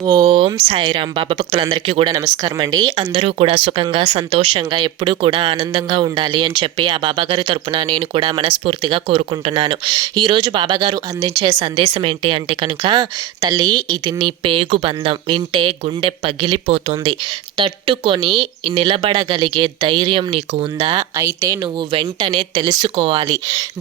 ఓం సాయిరాం. బాబా భక్తులందరికీ కూడా నమస్కారం అండి. అందరూ కూడా సుఖంగా సంతోషంగా ఎప్పుడూ కూడా ఆనందంగా ఉండాలి అని చెప్పి ఆ బాబాగారి తరపున నేను కూడా మనస్ఫూర్తిగా కోరుకుంటున్నాను. ఈరోజు బాబాగారు అందించే సందేశం ఏంటి అంటే కనుక, తల్లి ఇది నీ పేగు బంధం, వింటే గుండె పగిలిపోతుంది. తట్టుకొని నిలబడగలిగే ధైర్యం నీకు ఉందా? అయితే నువ్వు వెంటనే తెలుసుకోవాలి.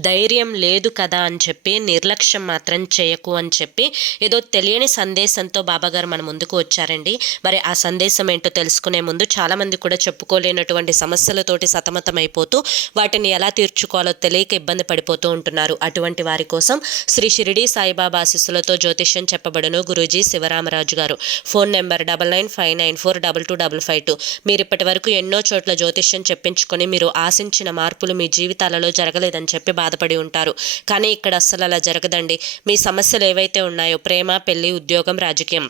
ధైర్యం లేదు కదా అని చెప్పి నిర్లక్ష్యం మాత్రం చేయకు అని చెప్పి ఏదో తెలియని సందేశంతో బాబాగారు మన ముందుకు వచ్చారండి. మరి ఆ సందేశం ఏంటో తెలుసుకునే ముందు చాలామంది కూడా చెప్పుకోలేనటువంటి సమస్యలతోటి సతమతమైపోతూ వాటిని ఎలా తీర్చుకోవాలో తెలియక ఇబ్బంది పడిపోతూ ఉంటున్నారు. అటువంటి వారి కోసం శ్రీ షిరిడి సాయిబాబా ఆశీస్సులతో జ్యోతిష్యం చెప్పబడును గురూజీ శివరామరాజు గారు. Phone number 9959422552. మీరు ఇప్పటి వరకు ఎన్నో చోట్ల జ్యోతిష్యం చెప్పించుకొని మీరు ఆశించిన మార్పులు మీ జీవితాలలో జరగలేదని చెప్పి బాధపడి ఉంటారు. కానీ ఇక్కడ అస్సలు అలా జరగదండి. మీ సమస్యలు ఏవైతే ఉన్నాయో, ప్రేమ, పెళ్లి, ఉద్యోగం, రాజకీయం,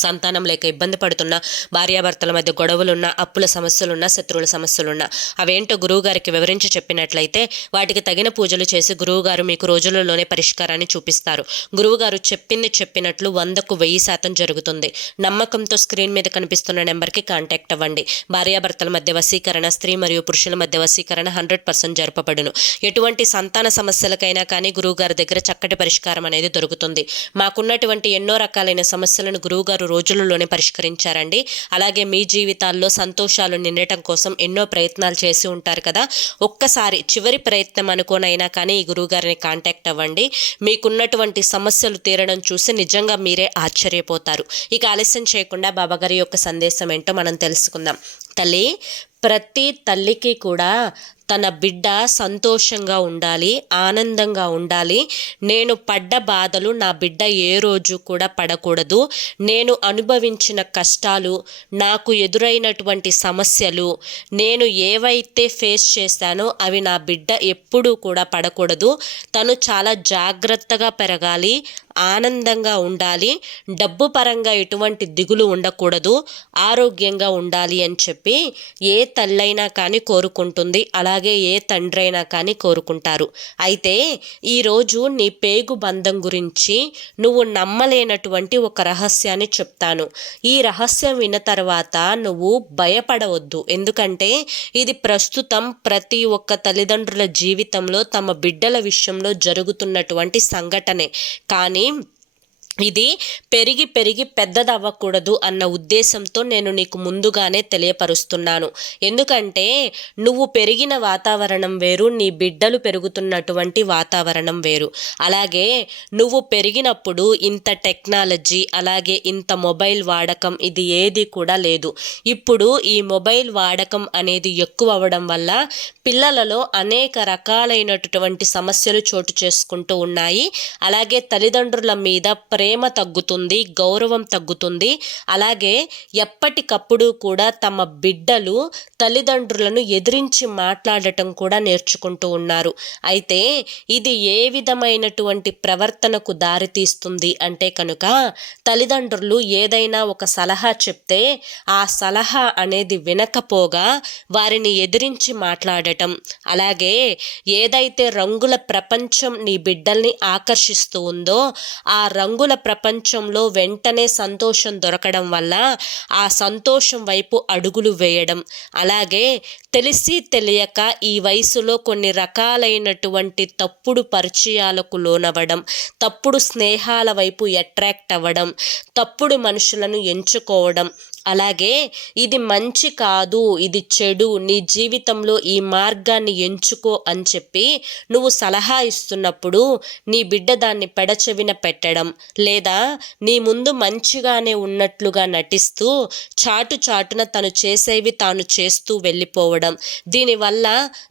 సంతానం లేక ఇబ్బంది పడుతున్న, భార్యాభర్తల మధ్య గొడవలున్నా, అప్పుల సమస్యలున్నా, శత్రువుల సమస్యలున్నా అవేంటో గురువుగారికి వివరించి చెప్పినట్లయితే వాటికి తగిన పూజలు చేసి గురువుగారు మీకు రోజులలోనే పరిష్కారాన్ని చూపిస్తారు. గురువుగారు చెప్పినట్లు 100కు 1000% జరుగుతుంది. నమ్మకంతో స్క్రీన్ మీద కనిపిస్తున్న నెంబర్కి కాంటాక్ట్ అవ్వండి. భార్యాభర్తల మధ్య వశీకరణ, స్త్రీ మరియు పురుషుల మధ్య వశీకరణ 100% జరపబడును. ఎటువంటి సంతాన సమస్యలకైనా కానీ గురువుగారి దగ్గర చక్కటి పరిష్కారం అనేది దొరుకుతుంది. మాకున్నటువంటి ఎన్నో రకాలైన సమస్యలను గురువుగారు రోజులలోనే పరిష్కరించారండి. అలాగే మీ జీవితాల్లో సంతోషాలు నిండటం కోసం ఎన్నో ప్రయత్నాలు చేసి ఉంటారు కదా. ఒక్కసారి చివరి ప్రయత్నం అనుకోనైనా కానీ ఈ గురువుగారిని కాంటాక్ట్ అవ్వండి. మీకున్నటువంటి సమస్యలు తీరడం చూసి నిజంగా మీరే ఆశ్చర్యపోతారు. ఇక ఆలస్యం చేయకుండా బాబాగారి యొక్క సందేశం ఏంటో మనం తెలుసుకుందాం. తల్లి, ప్రతి తల్లికి కూడా తన బిడ్డ సంతోషంగా ఉండాలి, ఆనందంగా ఉండాలి. నేను పడ్డ బాధలు నా బిడ్డ ఏ రోజు కూడా పడకూడదు. నేను అనుభవించిన కష్టాలు, నాకు ఎదురైనటువంటి సమస్యలు, నేను ఏవైతే ఫేస్ చేశానో అవి నా బిడ్డ ఎప్పుడూ కూడా పడకూడదు. తను చాలా జాగ్రత్తగా పెరగాలి, ఆనందంగా ఉండాలి, డబ్బు పరంగా ఎటువంటి దిగులు ఉండకూడదు, ఆరోగ్యంగా ఉండాలి అని చెప్పి ఏ తల్లైనా కానీ కోరుకుంటుంది. అలాగే ఏ తండ్రి అయినా కానీ కోరుకుంటారు. అయితే ఈరోజు నీ పేగు బంధం గురించి నువ్వు నమ్మలేనటువంటి ఒక రహస్యాన్ని చెప్తాను. ఈ రహస్యం విన్న తర్వాత నువ్వు భయపడవద్దు. ఎందుకంటే ఇది ప్రస్తుతం ప్రతి ఒక్క తల్లిదండ్రుల జీవితంలో తమ బిడ్డల విషయంలో జరుగుతున్నటువంటి సంఘటనే. కానీ ఇది పెరిగి పెరిగి పెద్దదవ్వకూడదు అన్న ఉద్దేశంతో నేను నీకు ముందుగానే తెలియపరుస్తున్నాను. ఎందుకంటే నువ్వు పెరిగిన వాతావరణం వేరు, నీ బిడ్డలు పెరుగుతున్నటువంటి వాతావరణం వేరు. అలాగే నువ్వు పెరిగినప్పుడు ఇంత టెక్నాలజీ, అలాగే ఇంత మొబైల్ వాడకం ఇది ఏది కూడా లేదు. ఇప్పుడు ఈ మొబైల్ వాడకం అనేది ఎక్కువ అవ్వడం వల్ల పిల్లలలో అనేక రకాలైనటువంటి సమస్యలు చోటు చేసుకుంటూ ఉన్నాయి. అలాగే తల్లిదండ్రుల మీద ప్రేమ తగ్గుతుంది, గౌరవం తగ్గుతుంది. అలాగే ఎప్పటికప్పుడు కూడా తమ బిడ్డలు తల్లిదండ్రులను ఎదిరించి మాట్లాడటం కూడా నేర్చుకుంటూ ఉన్నారు. అయితే ఇది ఏ విధమైనటువంటి ప్రవర్తనకు దారితీస్తుంది అంటే కనుక, తల్లిదండ్రులు ఏదైనా ఒక సలహా చెప్తే ఆ సలహా అనేది వినకపోగా వారిని ఎదిరించి మాట్లాడటం, అలాగే ఏదైతే రంగుల ప్రపంచం నీ బిడ్డల్ని ఆకర్షిస్తూ ఉందో ఆ రంగుల ప్రపంచంలో వెంటనే సంతోషం దొరకడం వల్ల ఆ సంతోషం వైపు అడుగులు వేయడం, అలాగే తెలిసి తెలియక ఈ వయసులో కొన్ని రకాలైనటువంటి తప్పుడు పరిచయాలకు లోనవ్వడం, తప్పుడు స్నేహాల వైపు అట్రాక్ట్ అవ్వడం, తప్పుడు మనుషులను ఎంచుకోవడం, అలాగే ఇది మంచి కాదు, ఇది చెడు, నీ జీవితంలో ఈ మార్గాన్ని ఎంచుకో అని చెప్పి నువ్వు సలహా ఇస్తున్నప్పుడు నీ బిడ్డ దాన్ని పెడచెవిన పెట్టడం, లేదా నీ ముందు మంచిగానే ఉన్నట్లుగా నటిస్తూ చాటున తను చేసేవి తాను చేస్తూ వెళ్ళిపోవడం, దీనివల్ల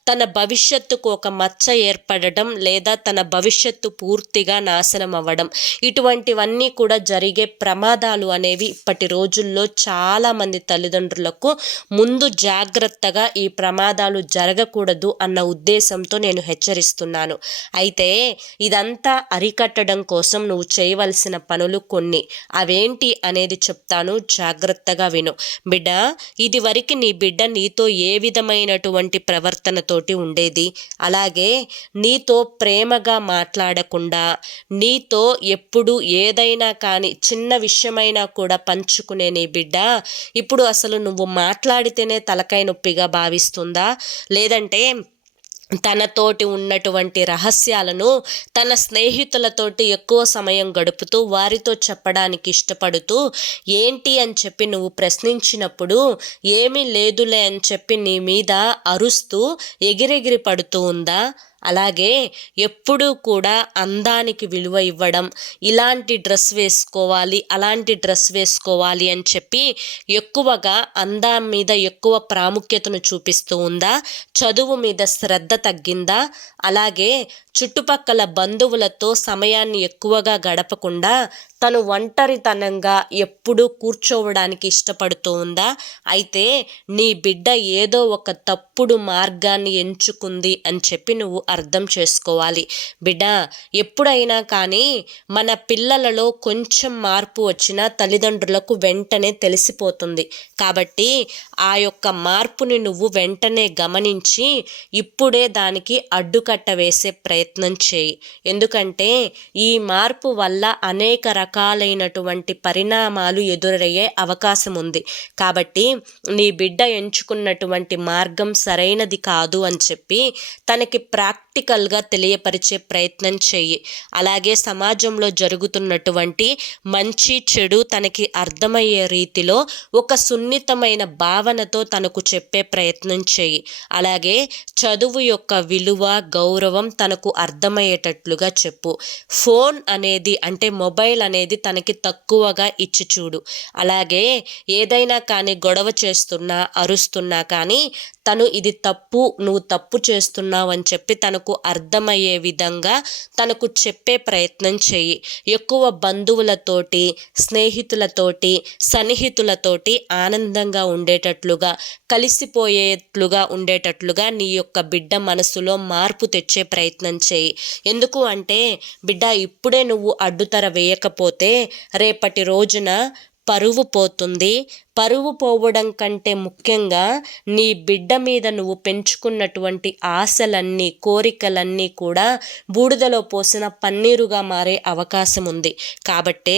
తన భవిష్యత్తుకు ఒక మచ్చ ఏర్పడడం, లేదా తన భవిష్యత్తు పూర్తిగా నాశనం అవ్వడం, ఇటువంటివన్నీ కూడా జరిగే ప్రమాదాలు అనేవి ఇప్పటి రోజుల్లో చాలా చాలామంది తల్లిదండ్రులకు ముందు జాగ్రత్తగా ఈ ప్రమాదాలు జరగకూడదు అన్న ఉద్దేశంతో నేను హెచ్చరిస్తున్నాను. అయితే ఇదంతా అరికట్టడం కోసం నువ్వు చేయవలసిన పనులు కొన్ని. అవేంటి అనేది చెప్తాను, జాగ్రత్తగా విను. బిడ్డ, ఇదివరకు నీ బిడ్డ నీతో ఏ విధమైనటువంటి ప్రవర్తనతోటి ఉండేది? అలాగే నీతో ప్రేమగా మాట్లాడకుండా, నీతో ఎప్పుడు ఏదైనా కానీ చిన్న విషయమైనా కూడా పంచుకునే నీ బిడ్డ ఇప్పుడు అసలు నువ్వు మాట్లాడితేనే తలకాయ నొప్పిగా భావిస్తుందా? లేదంటే తనతోటి ఉన్నటువంటి రహస్యాలను తన స్నేహితులతోటి ఎక్కువ సమయం గడుపుతూ వారితో చెప్పడానికి ఇష్టపడుతూ ఏంటి అని చెప్పి నువ్వు ప్రశ్నించినప్పుడు ఏమీ లేదులే అని చెప్పి నీ మీద అరుస్తూ ఎగిరెగిరి పడుతూ ఉందా? అలాగే ఎప్పుడూ కూడా అందానికి విలువ ఇవ్వడం, ఇలాంటి డ్రెస్ వేసుకోవాలి, అలాంటి డ్రెస్ వేసుకోవాలి అని చెప్పి ఎక్కువగా అందం మీద ఎక్కువ ప్రాముఖ్యతను చూపిస్తూ ఉందా? చదువు మీద శ్రద్ధ తగ్గిందా? అలాగే చుట్టుపక్కల బంధువులతో సమయాన్ని ఎక్కువగా గడపకుండా తను ఒంటరితనంగా ఎప్పుడూ కూర్చోవడానికి ఇష్టపడుతూ ఉందా? అయితే నీ బిడ్డ ఏదో ఒక తప్పుడు మార్గాన్ని ఎంచుకుంది అని చెప్పి నువ్వు అర్థం చేసుకోవాలి. బిడ్డ, ఎప్పుడైనా కానీ మన పిల్లలలో కొంచెం మార్పు వచ్చినా తల్లిదండ్రులకు వెంటనే తెలిసిపోతుంది. కాబట్టి ఆ యొక్క మార్పుని నువ్వు వెంటనే గమనించి ఇప్పుడే దానికి అడ్డుకట్ట వేసే ప్రయత్నం చేయి. ఎందుకంటే ఈ మార్పు వల్ల అనేక రకాలైనటువంటి పరిణామాలు ఎదురయ్యే అవకాశం ఉంది. కాబట్టి నీ బిడ్డ ఎంచుకున్నటువంటి మార్గం సరైనది కాదు అని చెప్పి తనకి ప్రాక్టికల్గా తెలియపరిచే ప్రయత్నం చేయి. అలాగే సమాజంలో జరుగుతున్నటువంటి మంచి చెడు తనకి అర్థమయ్యే రీతిలో ఒక సున్నితమైన భావనతో తనకు చెప్పే ప్రయత్నం చేయి. అలాగే చదువు యొక్క విలువ, గౌరవం తనకు అర్థమయ్యేటట్లుగా చెప్పు. ఫోన్ అనేది అంటే మొబైల్ అనేది తనకి తక్కువగా ఇచ్చి చూడు. అలాగే ఏదైనా కానీ గొడవ చేస్తున్నా, అరుస్తున్నా కానీ తను ఇది తప్పు, నువ్వు తప్పు చేస్తున్నావు అని చెప్పి తనకు అర్థమయ్యే విధంగా తనకు చెప్పే ప్రయత్నం చెయ్యి. ఎక్కువ బంధువులతోటి, స్నేహితులతోటి, సన్నిహితులతోటి ఆనందంగా ఉండేటట్లుగా, కలిసిపోయేట్లుగా ఉండేటట్లుగా నీ యొక్క బిడ్డ మనసులో మార్పు తెచ్చే ప్రయత్నం చేయి. ఎందుకు అంటే బిడ్డ, ఇప్పుడే నువ్వు అడ్డుతర వేయకపోతే రేపటి రోజున పరువు పోతుంది. పరువు పోవడం కంటే ముఖ్యంగా నీ బిడ్డ మీద నువ్వు పెంచుకున్నటువంటి ఆశలన్నీ, కోరికలన్నీ కూడా బూడిదలో పోసిన పన్నీరుగా మారే అవకాశం ఉంది. కాబట్టే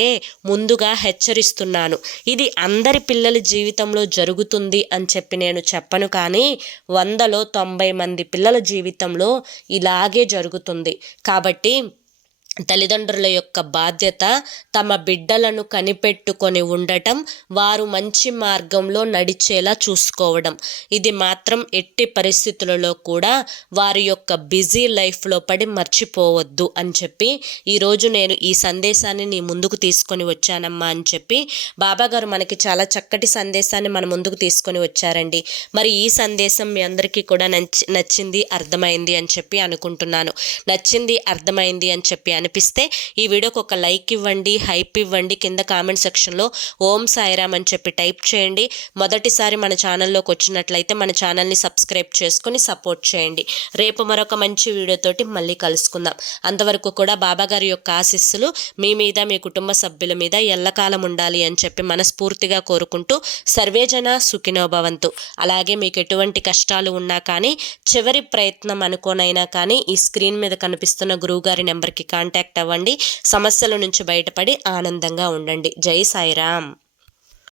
ముందుగా హెచ్చరిస్తున్నాను. ఇది అందరి పిల్లల జీవితంలో జరుగుతుంది అని చెప్పి నేను చెప్పను, కానీ 100లో 90 మంది పిల్లల జీవితంలో ఇలాగే జరుగుతుంది. కాబట్టి తల్లిదండ్రుల యొక్క బాధ్యత తమ బిడ్డలను కనిపెట్టుకొని ఉండటం, వారు మంచి మార్గంలో నడిచేలా చూసుకోవడం. ఇది మాత్రం ఎట్టి పరిస్థితులలో కూడా వారి యొక్క బిజీ లైఫ్లో పడి మర్చిపోవద్దు అని చెప్పి ఈరోజు నేను ఈ సందేశాన్ని నీ ముందుకు తీసుకొని వచ్చానమ్మా అని చెప్పి బాబాగారు మనకి చాలా చక్కటి సందేశాన్ని మన ముందుకు తీసుకొని వచ్చారండి. మరి ఈ సందేశం మీ అందరికీ కూడా నచ్చింది, అర్థమైంది అని చెప్పి అనుకుంటున్నాను. నచ్చింది, అర్థమైంది అని చెప్పి అనిపిస్తే ఈ వీడియోకి ఒక లైక్ ఇవ్వండి, హైప్ ఇవ్వండి. కింద కామెంట్ సెక్షన్లో ఓం సాయిరామ్ అని చెప్పి టైప్ చేయండి. మొదటిసారి మన ఛానల్లోకి వచ్చినట్లయితే మన ఛానల్ని సబ్స్క్రైబ్ చేసుకొని సపోర్ట్ చేయండి. రేపు మరొక మంచి వీడియోతోటి మళ్ళీ కలుసుకుందాం. అంతవరకు కూడా బాబాగారి యొక్క ఆశీస్సులు మీ మీద, మీ కుటుంబ సభ్యుల మీద ఎల్లకాలం ఉండాలి అని చెప్పి మనస్ఫూర్తిగా కోరుకుంటూ సర్వేజన సుఖినో భవంతు. అలాగే మీకు ఎటువంటి కష్టాలు ఉన్నా కానీ, చివరి ప్రయత్నం అనుకోనైనా కానీ ఈ స్క్రీన్ మీద కనిపిస్తున్న గురువుగారి నెంబర్కి కాంటాక్ట్ అవ్వండి. సమస్యల నుంచి బయటపడి ఆనందంగా ఉండండి. జై సాయిరామ్.